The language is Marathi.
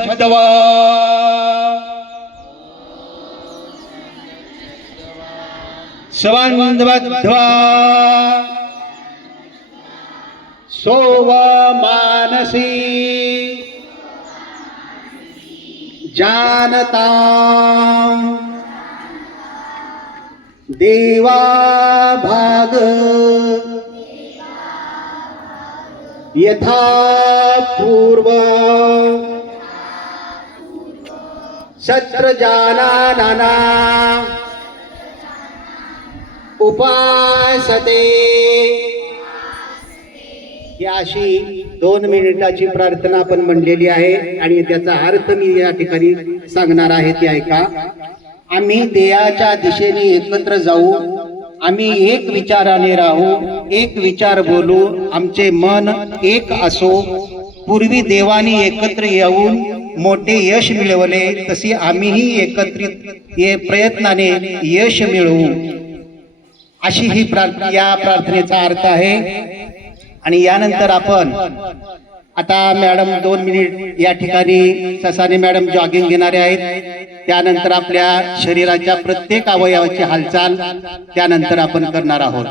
बद्धवा स्वबद्धवा सोव मानसी जानता देवा भाग यथा पूर्व सत्र जानाना उपासते। ही अशी 2 मिनिटाची प्रार्थना आपण म्हणलेली आहे आणि त्याचा अर्थ मी या ठिकाणी सांगणार आहे ते ऐका। आम्ही देवाच्या दिशेने एकत्र जाऊ, आम्ही एक विचाराने राहू, एक विचार बोलू, आमचे मन एक असो। पूर्वी देवानी एकत्र येऊन मोठे यश मिळवले, तसे आम्हीही एकत्रित प्रयत्नाने यश मिळवू, अशी ही या प्रार्थनेचा अर्थ आहे। आणि यानंतर आपण आता मॅडम 2 मिनिट या ठिकाणी ससाने मॅडम जॉगिंग घेणारे आहेत। त्यानंतर आपल्या शरीराच्या प्रत्येक अवयवाची हालचाल त्यानंतर आपण करणार आहोत।